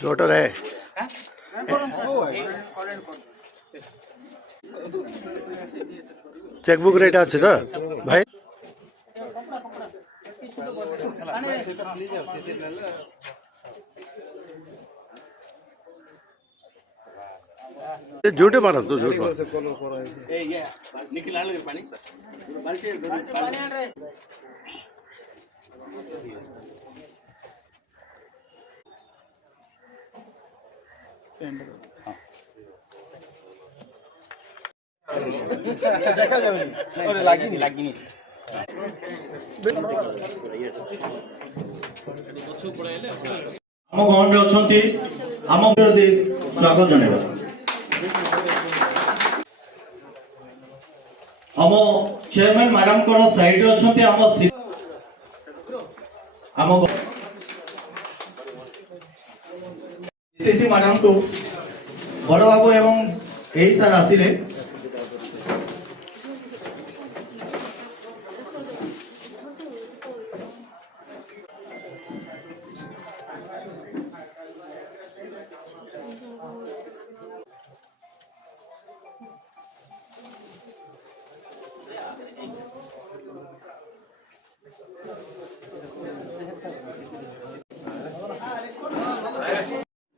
जोटर है chequebook rate अच्छे तो भाई झूठे मारा तू झूठ देखा जाए लगी आम गाँव में अच्छा आम स्वागत जनवा आम चेयरमैन मैडम को साइड अच्छा आम मैडम को बड़ बाबू एवं यही सार आसिले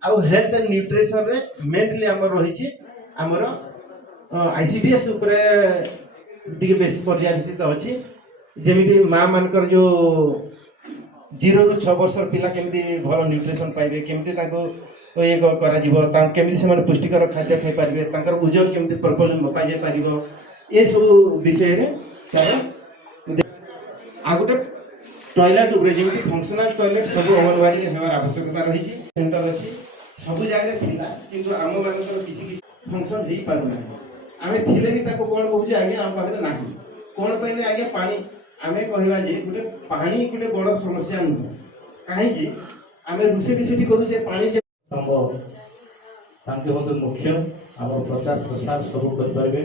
आउ हेल्थ एंड न्यूट्रिशन रे मेनली हमर रही छी हमर आईसीडीएस ऊपर टिके बेसी पर्यावसित अछि जेमिति मां मानकर जो 0 रु 6 वर्ष पिला केमिति भलो न्यूट्रिशन पाइबे केमिति ताको ये करा जीवो ता केमिति से माने पुष्टिकर खाद्य खाइ पारिबे तांकर ओजन केमिति प्रपोजन मपा जे पारिबो ए सब विषय रे तार आगुटे टॉयलेट ऊपर जेमिति फंक्शनल टॉयलेट सब अंगनवाड़ी हेबार आवश्यकता रही छी सेंटर अछि सब जगह थिला किंतु आम मानकर किसी फंक्शन हेई पारु ना आमे थिले भी ताको कोन कहू जे आगे आम पाखरे नाही कोन पहिले आगे पानी आमे कहबा जे गुटे पानी गुटे बड़ समस्या न काहे कि आमे रुसे बिसेटी करू जे पानी जे हमो तांके बहुत मुख्य हमर प्रचार प्रसार सब कर परबे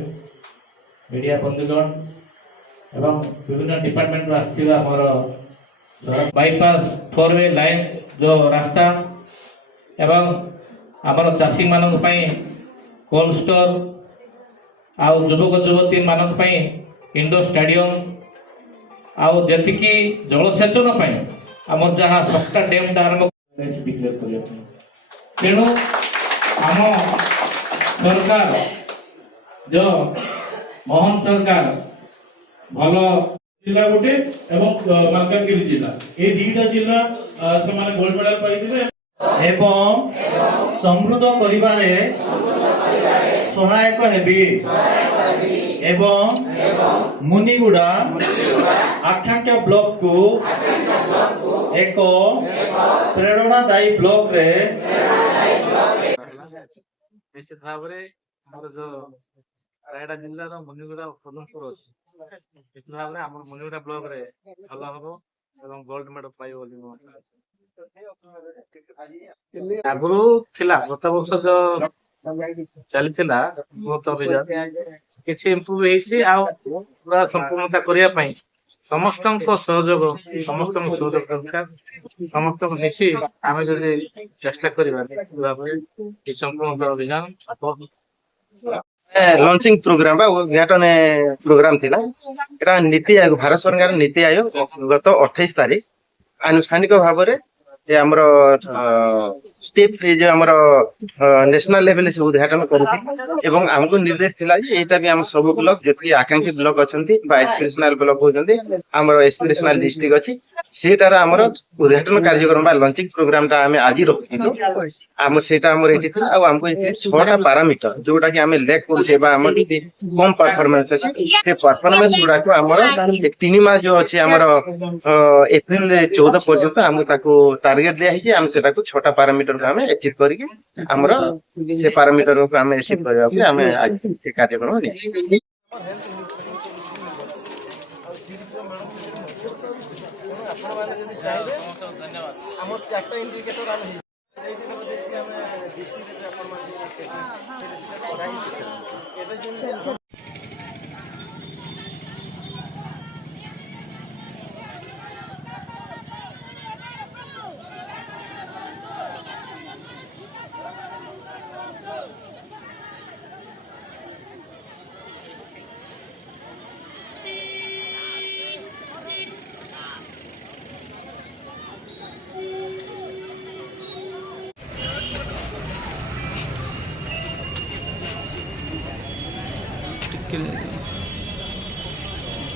मीडिया बंधुगण एवं विभिन्न डिपार्टमेंट रो आस्थिबा हमर बाईपास 4 वे लाइन जो रास्ता एवं आमर चाषी मानक पई कोल्ड स्टोर आउ युवक युवती मानक पई इंडोर स्टेडियम आउ जतिकी जलसेचन पई आमर जहा सप्ता डैम आरंभ डिक्लेयर करिया तेणु आम सरकार जो मोहन सरकार भल जिला गोटे एवं मालकानगिरी जिला ए दुईटा जिला से माने गोल्ड मेडल पाइथिबे एवं समृद्ध करिबारे सहायक हेबी एवं मुनिगुड़ा आख्याख्या ब्लॉक को एक प्रेरणादायी ब्लॉक रे निश्चित भाव रे हमर जो रायगढ़ जिल्ला रो मुनिगुड़ा पदमपुर अछि निश्चित भाव रे हमर मुनिगुड़ा ब्लॉक रे भलो हबो एवं गोल्ड मेडल पाइबो बोली mo आगुरु थिला गत वर्ष जो चली थिला बहुत अभियान किछि इंप्रूव हेछि आ पूरा संपूर्णता करिया पई समस्तनको सहयोग दरकार समस्त मिसी आमे जदि चेष्टा करिबा भाबे ई संपूर्ण अभियान लॉन्चिंग प्रोग्राम बा उद्घाटन प्रोग्राम थिला एटा नीति आयोग भारत सरकार नीति आयोग गत 28 तारिख आनुष्ठानिक भाव रे ये हमर स्टेप जो हमर नेशनल लेवल से उद्घाटन करथि एवं हमको निर्देश थिला जे एटा भी हम सब ब्लॉक जति आकांक्षी ब्लॉक अछंती बा एस्पिरेशनल ब्लॉक होजंती हमर एस्पिरेशनल डिस्ट्रिक्ट अछि सेटार हमर उद्घाटन कार्यक्रम बा लॉन्चिंग प्रोग्राम ता हमें आज रखितो हम सेटा हमर एठी था आ हमको 6टा पैरामीटर जोटा कि हमें लेक करछे बा हमर कम परफॉर्मेंस अछि से परफॉर्मेंस गुडा को हमर 3 मास जो अछि हमर अप्रैल 14 पर्यंत हम ताको टारगेट दिया हिचे हम सेटा को 6टा पैरामीटर को हमें अचीव करिके हमर से पैरामीटर को हमें अचीव करबा के हमें आज के कार्यक्रम नै हमर चारटा इंडिकेटर हम एठी सब देखि हम डिस्ट्रिक्ट रे अपन मान एबे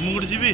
मुझे